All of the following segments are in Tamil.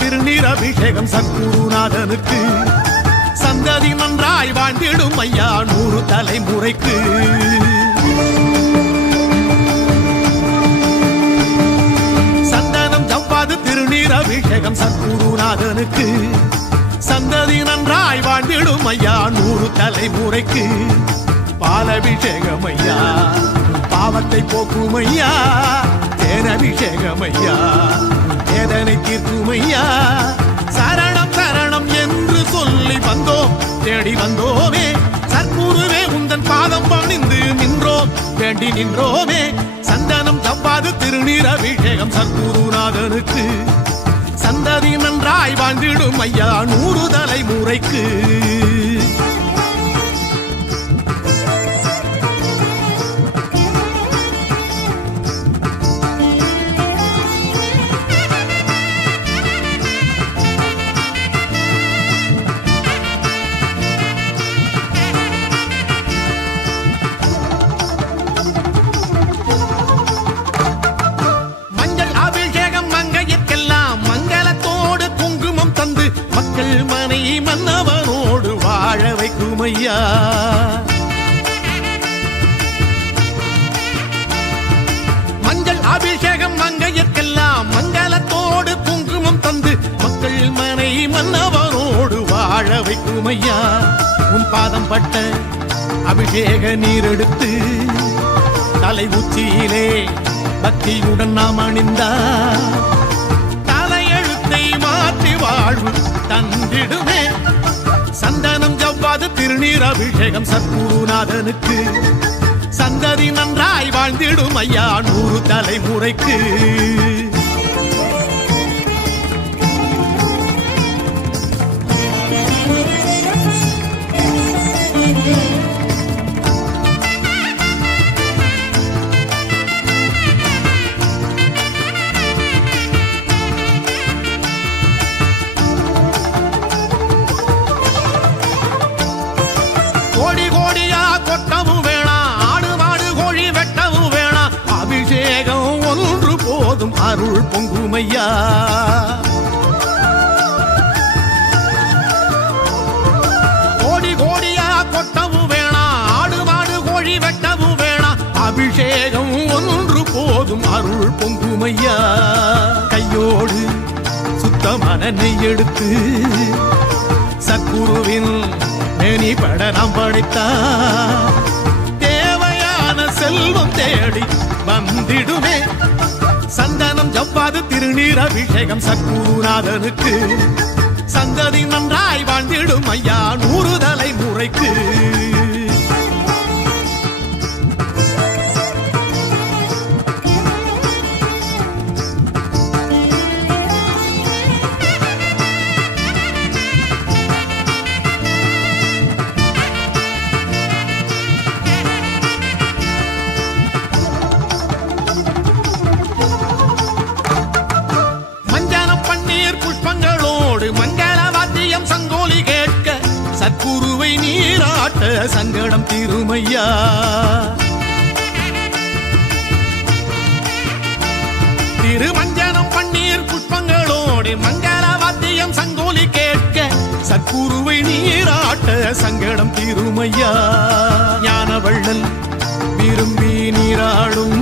திருநீர் அபிஷேகம் சத்குருநாதனுக்கு சந்ததி நன்றாய் வாழ்ந்திடும் ஐயா 100 தலைமுறைக்கு. சந்தனம் ஜவ்வாது திருநீர் அபிஷேகம் சத்குருநாதனுக்கு சந்ததி நன்றாய் வாழ்ந்திடும் ஐயா 100 தலைமுறைக்கு. பாலபிஷேகம் ஐயா பாவத்தை போக்கும் ஐயா, தேனபிஷேகம் ஐயா வேதனை தீர்க்கும் ஐயா. சரணம் சரணம் என்று சொல்லி வந்தோம், தேடி வந்தோமே சத்குருவே உந்தன் பாதம் பணிந்து நின்றோம், வேண்டி நின்றோமே. சந்தனம் ஜவ்வாது திருநீர் அபிஷேகம் சத்குருநாதனுக்கு சந்ததி நன்றாய் வாழ்ந்திடும் ஐயா 100 தலைமுறைக்கு. மன்னவனோடு வாழ வைக்கும் ஐயா. மஞ்சள் அபிஷேகம் மங்கையர்க்கெல்லாம் மங்களத்தோடு குங்குமம் தந்து மக்கள் மனை மன்னவனோடு வாழ வைக்கும் ஐயா. உன் பாதம் பட்ட அபிஷேக நீர் எடுத்து தலை உச்சியிலே பக்தியுடன் நாம் அணிந்தார் தலையெழுத்தை மாற்றி வாழ்வு தந்திடுமே. சந்தனம் ஜவ்வாது திருநீர் அபிஷேகம் சத்குருநாதனுக்கு சந்ததி நன்றாய் வாழ்ந்திடும் ஐயா 100 தலைமுறைக்கு. அருள் பொங்குமையா. கோடி கோடியா கொட்டவும் வேணா, ஆடு மாடு கோழி வெட்டவும் வேணா, அபிஷேகம் ஒன்று போதும் அருள் பொங்குமையா. கையோடு சுத்தமான நெய் எடுத்து சத்குருவின் மேனி பட நாம் படைத்தா தேவையான செல்வம் தேடி வந்திடுமே. சந்தனம் ஜவ்வாது திருநீர் அபிஷேகம் சத்குருநாதனுக்கு சந்ததி நன்றாய் வாழ்ந்திடும் ஐயா 100 தலைமுறைக்கு. சத்குருவை நீராட்ட சங்கடம் தீருமையா. திருமஞ்சனம் பன்னீர் புஷ்பங்களோடு மங்கள வாத்தியம் சங்கோலி கேட்க சத்குருவை நீராட்ட சங்கடம் தீருமையா. ஞானவள்ளல் விரும்பி நீராடும்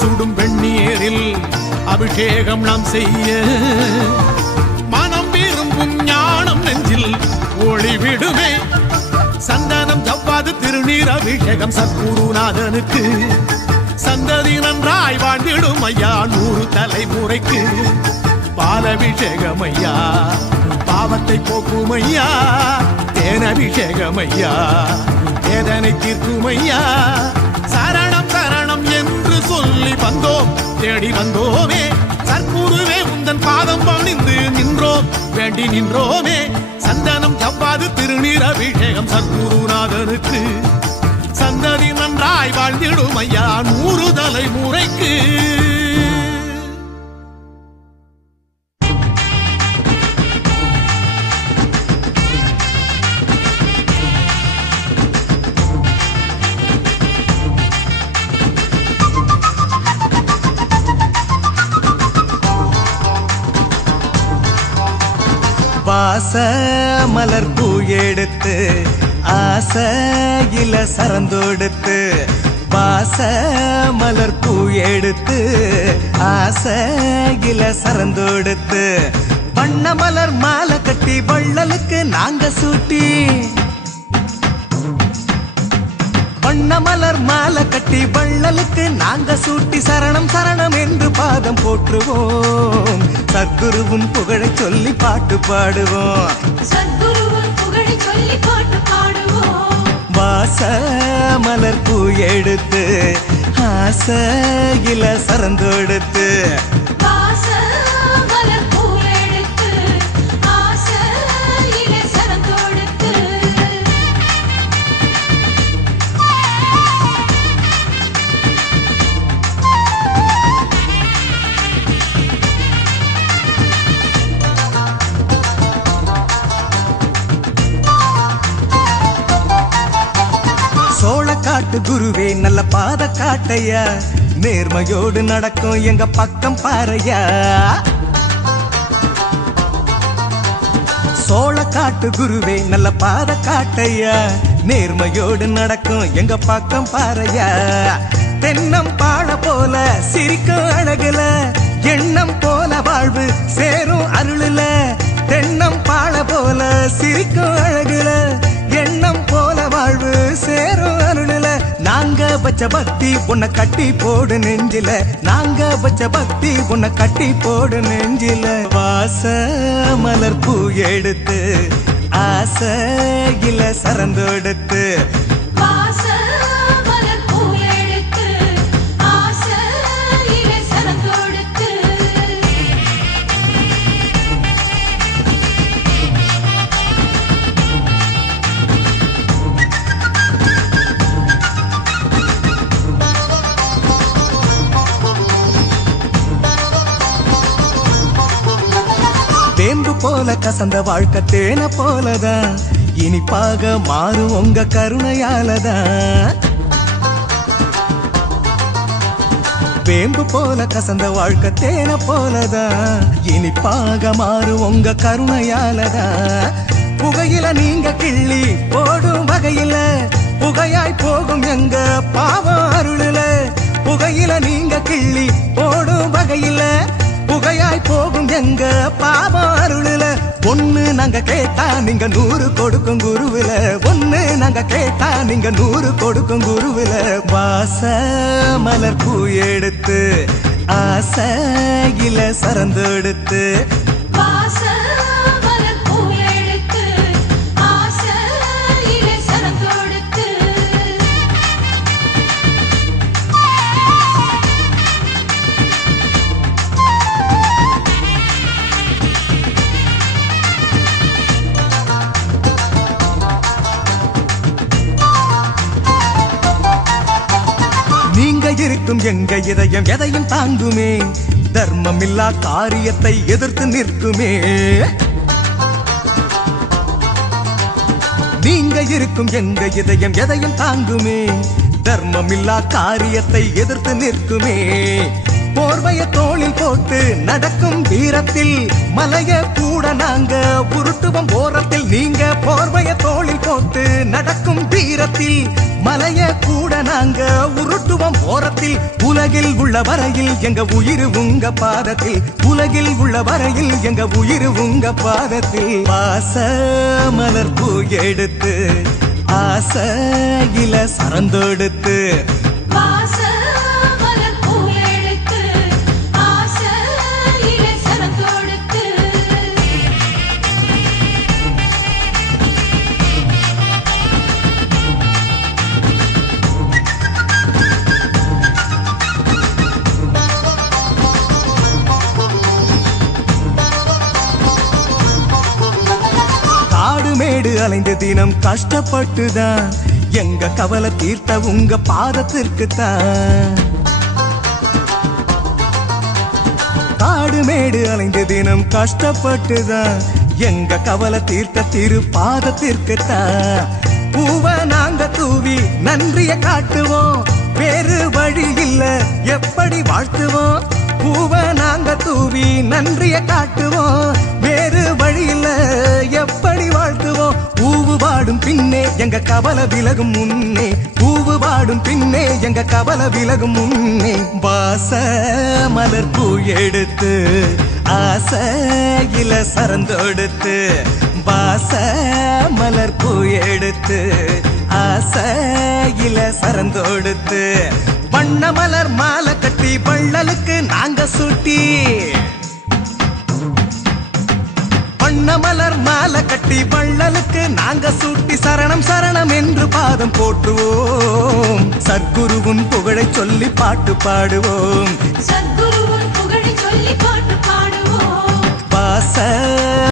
சுடும் வெண்ணீரில் அபிஷேகம் நாம் செய்ய மனம் விரும்பும் ஞானம் நெஞ்சில் ஒளிவிடுமே. சந்தனம் ஜவ்வாது திருநீர் அபிஷேகம் சத்குருநாதனுக்கு சந்ததி நன்றாய் வாழ்ந்திடும் ஐயா 100 தலைமுறைக்கு பாலபிஷேகம் ஐயா பாவத்தை போக்கும் ஐயா தேனபிஷேகம் ஐயா வேதனை தீர்க்கும் ஐயா சரணம் சரணம் என்று சொல்லி வந்தோம் தேடி வந்தோமே சர்க்குருவே உந்தன் பாதம் பணிந்து நின்றோம் வேண்டி நின்றோமே சந்தனம் ஜவ்வாது திருநீர் அபிஷேகம் சர்க்குருநாதனுக்கு சந்ததி நன்றாய் வாழ்ந்திடும் ஐயா 100 தலைமுறைக்கு வாச மலர் பூ எடுத்து ஆசையில சரந்தொடுத்து வாச மலர் பூ எடுத்து ஆசையில சரந்தொடுத்து வண்ண மலர் மாலை கட்டி வள்ளலுக்கு நாங்க சூட்டி வண்ண மலர் மாலை கட்டி வள்ளலுக்கு நாங்க சூட்டி சரணம் சரணம் என்று பாதம் போற்றுவோம் சத்குருவின் புகழை சொல்லி பாட்டு பாடுவோம் சத்குருவின் புகழை சொல்லி பாட்டு பாடுவோம் வாச மலர் பூ எடுத்து ஆசையில சரந்தொடுத்து வாச மலர் பூ எடுத்து ஆசையிலே சரந்தொடுத்து சோழக்காட்டு குருவே நல்ல பாத காட்டையா நேர்மையோடு நடக்கும் எங்க பக்கம் பாறையா சோழக்காட்டு குருவே நல்ல பாத காட்டையா நேர்மையோடு நடக்கும் எங்க பக்கம் பாறையா தென்னம் பாழ போல சிரிக்கும் அழகுல எண்ணம் போல வாழ்வு சேரும் அருளுல தென்னம் பாழ போல சிரிக்கும் அழகுல எண்ணம் போல வாழ்வு சேரும் அருளுல நாங்க வச்ச பக்தி உன்னை கட்டி போடு நெஞ்சில நாங்க வச்ச பக்தி உன்னை கட்டி போடு நெஞ்சில வாச மலர் பூ எடுத்து ஆசையில சரந்தொடுத்து வாச மலர் பூ எடுத்து ஆசையிலே சரந்தொடுத்து வேம்பு போல கசந்த வாழ்க்கை தேன போலதான் இனிப்பாக மாறும் உங்க கருணையாலதான் வேம்பு போல கசந்த வாழ்க்கை தேன போலதான் இனிப்பாக மாறும் உங்க கருணையாலதான் புகையில நீங்க கிள்ளி போடும் வகையில புகையாய் போகும் எங்க பாவம் அருளுல புகையில நீங்க கிள்ளி போடும் வகையில புகையாய் போகும் எங்க பாவம் அருளுல ஒண்ணு நாங்க கேட்டா நீங்க 100 கொடுக்கும் குருவில ஒண்ணு நாங்க கேட்டா நீங்க 100 கொடுக்கும் குருவில வாச மலர் பூ எடுத்து ஆசையில சரந்தொடுத்து வாச மலர் பூ எடுத்து ஆசையிலே சரந்தொடுத்து நீங்க இருக்கும் எங்க இதயம் எதையும் தாங்குமே தர்மம் இல்லா காரியத்தை எதிர்த்து நிற்குமே நீங்க இருக்கும் எங்க இதயம் எதையும் தாங்குமே தர்மம் இல்லா காரியத்தை எதிர்த்து நிற்குமே போர்வைய தோளில் போட்டு நடக்கும் வீரத்தில் மலைய கூட நாங்க உருட்டுவோம் ஓரத்தில் நீங்க போர்வைய தோளில் போட்டு நடக்கும் வீரத்தில் மலைய கூட நாங்க உருட்டுவோம் ஓரத்தில் உலகில் உள்ள வரையில் எங்க உயிர் உங்க பாதத்தில் உலகில் உள்ள வரையில் எங்க உயிர் உங்க பாதத்தில் வாச மலர் பூ எடுத்து ஆசையில சரந்தொடுத்து வாச மேடு அலைந்து தினம் கஷ்டப்பட்டுதான் எங்க கவலை தீர்த்த உங்க பாதத்திற்கு தான். காடு மேடு அலைந்து தினம் கஷ்டப்பட்டுதான் எங்க கவலை தீர்த்த திரு பாதத்திற்கு தான். பூவை நாங்க தூவி நன்றிய காட்டுவோம், வேறு வழி இல்ல எப்படி வாழ்த்துவோம். பூவை நாங்க தூவி நன்றிய காட்டுவோம், வேறு வழி இல்ல எப்படி வாழ்த்துவோம். பூவு வாடும் பின்னே எங்க கவலை விலகும் முன்னே, பூவு வாடும் பின்னே எங்க கவலை விலகும் முன்னே. வாச மலர் பூ எடுத்து ஆசையில சரந்தொடுத்து, வாச மலர் பூ எடுத்து ஆசையில சரந்தொடுத்து, வண்ண மலர் மாலை கட்டி வள்ளலுக்கு நாங்க சூட்டி, வண்ண மலர் மாலை கட்டி வள்ளலுக்கு நாங்க சூட்டி, சரணம் சரணம் என்று பாதம் போற்றுவோம். சற்குருவின் புகழை சொல்லி பாட்டு பாடுவோம்,